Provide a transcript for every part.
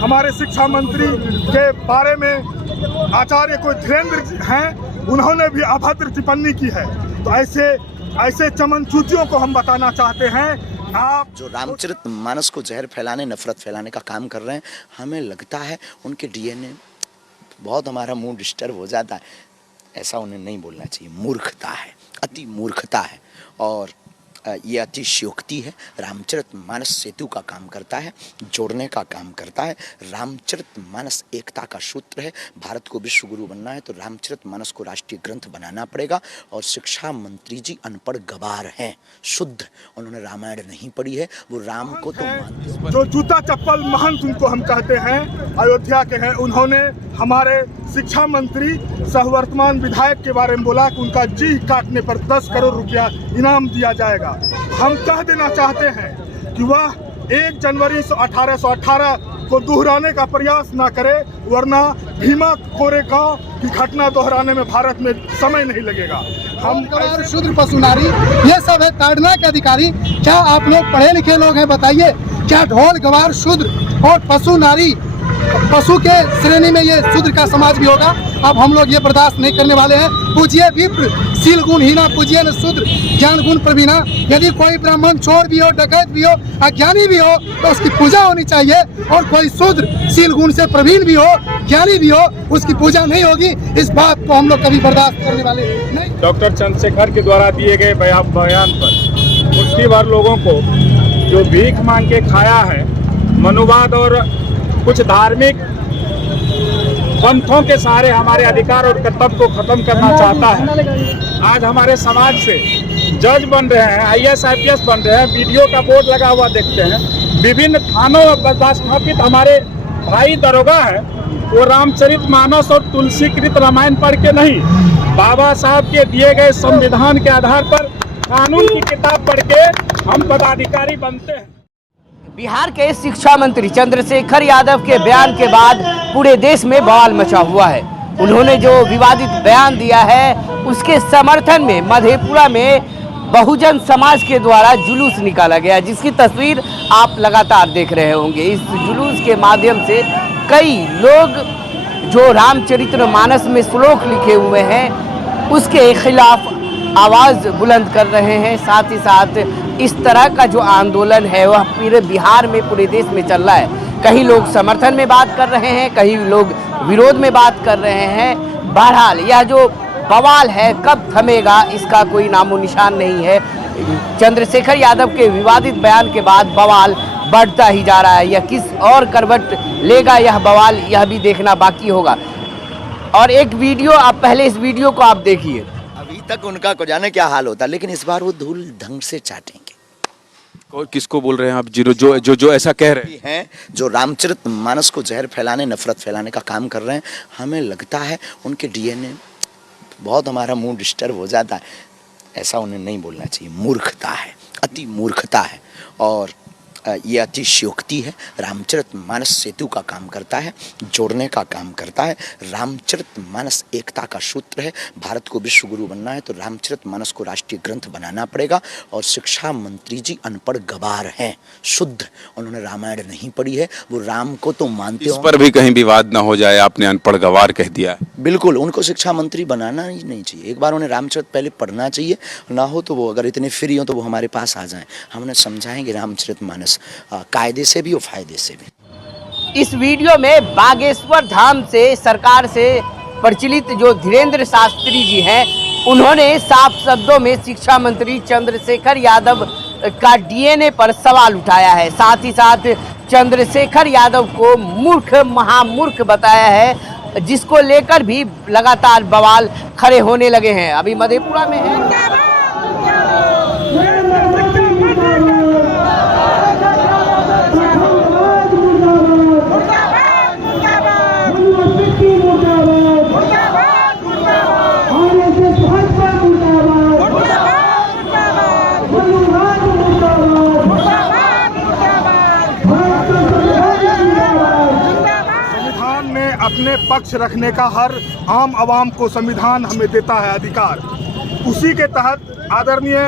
हमारे शिक्षा मंत्री के बारे में आचार्य कोई धीरेन्द्र हैं, उन्होंने भी अभद्र टिप्पणी की है। तो ऐसे चमनचूतियों को हम बताना चाहते हैं, आप जो रामचरितमानस को जहर फैलाने, नफरत फैलाने का काम कर रहे हैं, हमें लगता है उनके डीएनए बहुत हमारा मूड डिस्टर्ब हो जाता है। ऐसा उन्हें नहीं बोलना चाहिए। मूर्खता है, अति मूर्खता है और ये अतिशयोक्ति है। रामचरितमानस सेतु का काम करता है, जोड़ने का काम करता है। रामचरितमानस एकता का सूत्र है। भारत को विश्व गुरु बनना है तो रामचरितमानस को राष्ट्रीय ग्रंथ बनाना पड़ेगा। और शिक्षा मंत्री जी अनपढ़ गवार हैं, शुद्ध, उन्होंने रामायण नहीं पढ़ी है, वो राम को तो मानते। जो जूता चप्पल महंत उनको हम कहते हैं, अयोध्या के हैं, उन्होंने हमारे शिक्षा मंत्री सहवर्तमान विधायक के बारे में बोला कि उनका जी काटने पर 10 करोड़ रुपया इनाम दिया जाएगा। हम कह देना चाहते हैं कि वह 1 जनवरी 1818 को दोहराने का प्रयास ना करे, वरना भीमा कोरेगांव की घटना दोहराने में भारत में समय नहीं लगेगा। हम शूद्र पशु नारी ये सब है ताड़ना के अधिकारी। क्या आप लोग पढ़े लिखे लोग हैं? बताइए, क्या ढोल गवार शूद्र और पशु नारी, पशु के श्रेणी में ये शूद्र का समाज भी होगा? अब हम लोग ये बर्दाश्त नहीं करने वाले हैं। पूजिए विप्र शील गुण हीना, पूजिए न शूद्र ज्ञान गुण प्रवीणा। यदि कोई ब्राह्मण चोर भी हो, डकैत भी हो, अज्ञानी भी हो तो उसकी पूजा होनी चाहिए। और कोई शूद्र शील गुण से प्रवीण भी हो, ज्ञानी भी हो, उसकी पूजा नहीं होगी। इस बात को हम लोग कभी बर्दाश्त करने वाले नहीं। डॉक्टर चंद्रशेखर के द्वारा दिए गए बयान पर मुट्ठी भर लोगों को जो भीख मांग के खाया है, मनुवाद और कुछ धार्मिक पंथों के सहारे हमारे अधिकार और कर्तव्य को खत्म करना चाहता है। आज हमारे समाज से जज बन रहे हैं, IAS IPS बन रहे हैं, वीडियो का बोर्ड लगा हुआ देखते हैं। विभिन्न थानों में स्थापित हमारे भाई दरोगा है, वो रामचरितमानस और तुलसीकृत रामायण पढ़ के नहीं, बाबा साहब के दिए गए संविधान के आधार पर कानून की किताब पढ़ के हम पदाधिकारी बनते हैं। बिहार के शिक्षा मंत्री चंद्रशेखर यादव के बयान के बाद पूरे देश में बवाल मचा हुआ है। उन्होंने जो विवादित बयान दिया है उसके समर्थन में मधेपुरा में बहुजन समाज के द्वारा जुलूस निकाला गया, जिसकी तस्वीर आप लगातार देख रहे होंगे। इस जुलूस के माध्यम से कई लोग जो रामचरितमानस में श्लोक लिखे हुए हैं उसके खिलाफ आवाज़ बुलंद कर रहे हैं। साथ ही साथ इस तरह का जो आंदोलन है वह पूरे बिहार में, पूरे देश में चल रहा है। कहीं लोग समर्थन में बात कर रहे हैं, कहीं लोग विरोध में बात कर रहे हैं। बहरहाल यह जो बवाल है कब थमेगा इसका कोई नामो निशान नहीं है। चंद्रशेखर यादव के विवादित बयान के बाद बवाल बढ़ता ही जा रहा है। यह किस और करवट लेगा यह बवाल, यह भी देखना बाकी होगा। और एक वीडियो, आप पहले इस वीडियो को आप देखिए। अभी तक उनका को जाने क्या हाल होता, लेकिन इस बार वो धूल ढंग से चाटेंगे। किसको बोल रहे हैं आप? जो ऐसा कह रहे हैं, जो रामचरितमानस को जहर फैलाने, नफरत फैलाने का काम कर रहे हैं, हमें लगता है उनके डीएनए बहुत हमारा मूड डिस्टर्ब हो जाता है। ऐसा उन्हें नहीं बोलना चाहिए। मूर्खता है, अति मूर्खता है और ये अतिशयोक्ति है। रामचरितमानस सेतु का काम करता है, जोड़ने का काम करता है। रामचरितमानस एकता का सूत्र है। भारत को विश्व गुरु बनना है तो रामचरितमानस को राष्ट्रीय ग्रंथ बनाना पड़ेगा। और शिक्षा मंत्री जी अनपढ़ गवार हैं, शुद्ध, उन्होंने रामायण नहीं पढ़ी है, वो राम को तो मानते हो। इस पर भी कहीं विवाद ना हो जाए, आपने अनपढ़ गवार कह दिया। बिल्कुल, उनको शिक्षा मंत्री बनाना ही नहीं चाहिए। एक बार उन्हें रामचरित पहले पढ़ना चाहिए, ना हो तो वो अगर इतने फ्री हो तो वो हमारे पास आ जाएं, हम उन्हें समझाएंगे रामचरितमानस कायदे से भी और फायदे से भी। इस वीडियो में बागेश्वर धाम से सरकार से प्रचलित जो धीरेन्द्र शास्त्री जी हैं, उन्होंने साफ शब्दों में शिक्षा मंत्री चंद्रशेखर यादव का डीएनए पर सवाल उठाया है। साथ ही साथ चंद्रशेखर यादव को मूर्ख, महामूर्ख बताया है, जिसको लेकर भी लगातार बवाल खड़े होने लगे हैं। अभी मधेपुरा में है। अपने पक्ष रखने का हर आम आवाम को संविधान हमें देता है अधिकार। उसी के तहत आदरणीय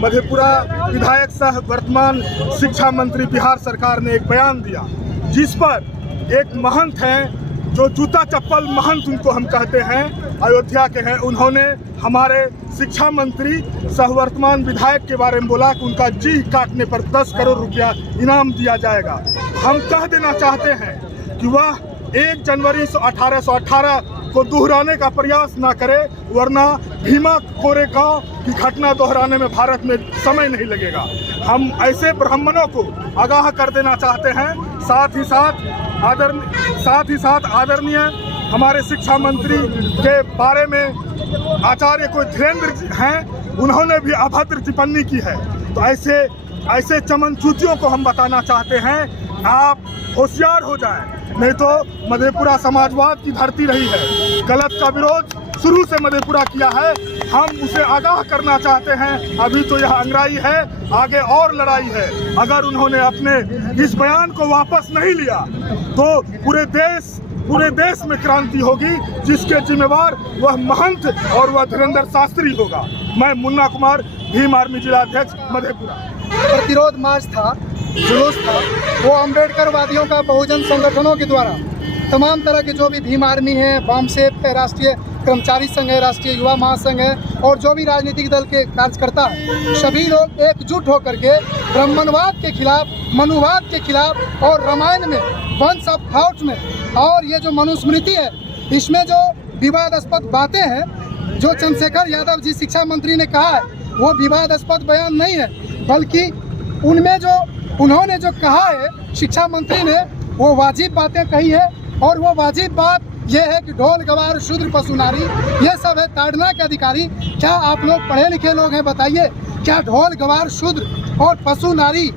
मधेपुरा विधायक सह वर्तमान शिक्षा मंत्री बिहार सरकार ने एक बयान दिया, जिस पर एक महंत हैं जो जूता चप्पल महंत उनको हम कहते हैं, अयोध्या के हैं। उन्होंने हमारे शिक्षा मंत्री सहवर्तमान विधायक के बारे में बोला कि उनका जी काटने पर 10 करोड़ रुपया इनाम दिया जाएगा। हम कह देना चाहते हैं कि वह 1 जनवरी 1818 को दोहराने का प्रयास ना करे, वरना भीमा कोरेगांव की घटना दोहराने में भारत में समय नहीं लगेगा। हम ऐसे ब्राह्मणों को आगाह कर देना चाहते हैं। साथ ही साथ आदरणीय हमारे शिक्षा मंत्री के बारे में आचार्य कोई धीरेन्द्र हैं, उन्होंने भी अभद्र टिप्पणी की है। तो ऐसे चमनचूतियों को हम बताना चाहते हैं, आप होशियार हो जाएं, नहीं तो मधेपुरा समाजवाद की धरती रही है। गलत का विरोध शुरू से मधेपुरा किया है, हम उसे आगाह करना चाहते हैं। अभी तो यह अंगराई है, आगे और लड़ाई है। अगर उन्होंने अपने इस बयान को वापस नहीं लिया तो पूरे देश में क्रांति होगी, जिसके जिम्मेवार वह महंत और वह धीरेन्द्र शास्त्री होगा। मैं मुन्ना कुमार, भीम आर्मी जिला अध्यक्ष, मधेपुरा। प्रतिरोध मार्च था, जुलूस था, वो अम्बेडकरवादियों का बहुजन संगठनों के द्वारा तमाम तरह के जो भी भीम आर्मी है, वामसेप है, राष्ट्रीय कर्मचारी संघ है, राष्ट्रीय युवा महासंघ है और जो भी राजनीतिक दल के कार्यकर्ता है, सभी लोग एकजुट होकर के ब्राह्मणवाद के खिलाफ, मनुवाद के खिलाफ और रामायण में वंश ऑफ थॉट्स में और ये जो मनुस्मृति है, इसमें जो विवादास्पद बातें हैं, जो चंद्रशेखर यादव जी शिक्षा मंत्री ने कहा है, वो विवादास्पद बयान नहीं है, बल्कि उनमें जो उन्होंने जो कहा है शिक्षा मंत्री ने, वो वाजिब बातें कही है। और वो वाजिब बात ये है कि ढोल गवार शूद्र पशु नारी ये सब है ताड़ना के अधिकारी। क्या आप लोग पढ़े लिखे लोग हैं, बताइए, क्या ढोल गवार शूद्र और पशु नारी,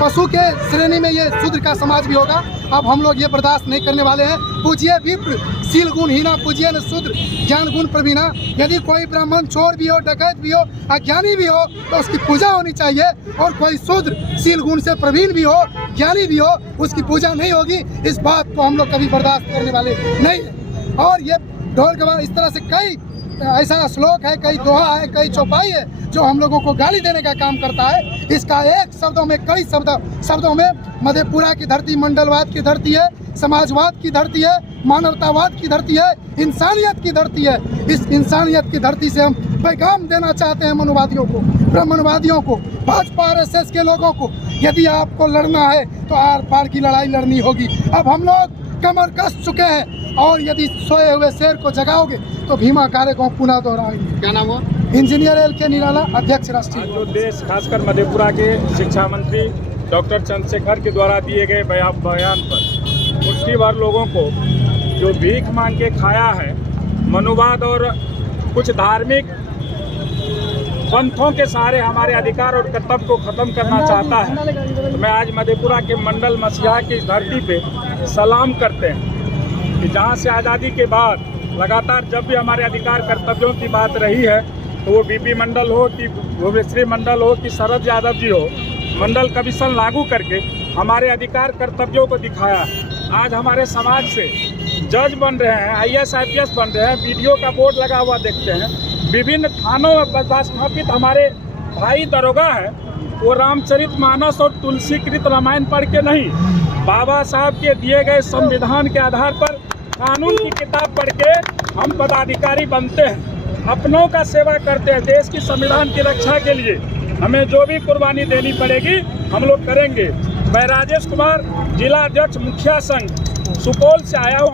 पशु के श्रेणी में ये शूद्र का समाज भी होगा? अब हम लोग ये बर्दाश्त नहीं करने वाले हैं। पूजिए विप्र शील गुण हीना, पूजिए न शूद्र ज्ञान गुण प्रवीणा। यदि कोई ब्राह्मण चोर भी हो, डकैत भी हो, अज्ञानी भी हो, तो उसकी पूजा होनी चाहिए। और कोई शूद्र शील गुण से प्रवीण भी हो, ज्ञानी भी हो, उसकी पूजा नहीं होगी। इस बात को हम लोग कभी बर्दाश्त करने वाले नहीं है। और ये ढोल गवार इस तरह से कई ऐसा श्लोक है, कई दोहा है, कई चौपाई है जो हम लोगों को गाली देने का काम करता है। इसका एक शब्दों में कई शब्दों में मधेपुरा की धरती मंडलवाद की धरती है, समाजवाद की धरती है, मानवतावाद की धरती है, इंसानियत की धरती है। इस इंसानियत की धरती से हम पैगाम देना चाहते हैं मनुवादियों को, ब्राह्मणवादियों को, भाजपा RSS के लोगों को। यदि आपको लड़ना है तो आर पार की लड़ाई लड़नी होगी। अब हम लोग कमर कस चुके हैं और यदि सोए हुए शेर को जगाओगे तो भीमा कार्य को पुनः दोहराएंगे। क्या नाम हुआ? इंजीनियर LK निराला, अध्यक्ष राष्ट्रीय। जो देश खासकर मधेपुरा के शिक्षा मंत्री डॉक्टर चंद्रशेखर के द्वारा दिए गए बयान पर मुट्ठी भर लोगों को जो भीख मांग के खाया है, मनुवाद और कुछ धार्मिक पंथों के सहारे हमारे अधिकार और कर्तव्य को खत्म करना चाहता है, तो मैं आज मधेपुरा के मंडल मसीहा की इस धरती पे सलाम करते हैं कि जहाँ से आज़ादी के बाद लगातार जब भी हमारे अधिकार कर्तव्यों की बात रही है, तो वो BP मंडल हो कि भुवनेश्वरी मंडल हो कि शरद यादव जी हो, मंडल कमीशन लागू करके हमारे अधिकार कर्तव्यों को दिखाया है। आज हमारे समाज से जज बन रहे हैं, IAS IPS बन रहे हैं, BDO का बोर्ड लगा हुआ देखते हैं। विभिन्न थानों में पदस्थापित हमारे भाई दरोगा है, वो रामचरितमानस और तुलसीकृत रामायण पढ़ के नहीं, बाबा साहब के दिए गए संविधान के आधार पर कानून की किताब पढ़ के हम पदाधिकारी बनते हैं, अपनों का सेवा करते हैं। देश की संविधान की रक्षा के लिए हमें जो भी कुर्बानी देनी पड़ेगी हम लोग करेंगे। मैं राजेश कुमार, जिला अध्यक्ष मुखिया संघ सुपौल से आया हूँ।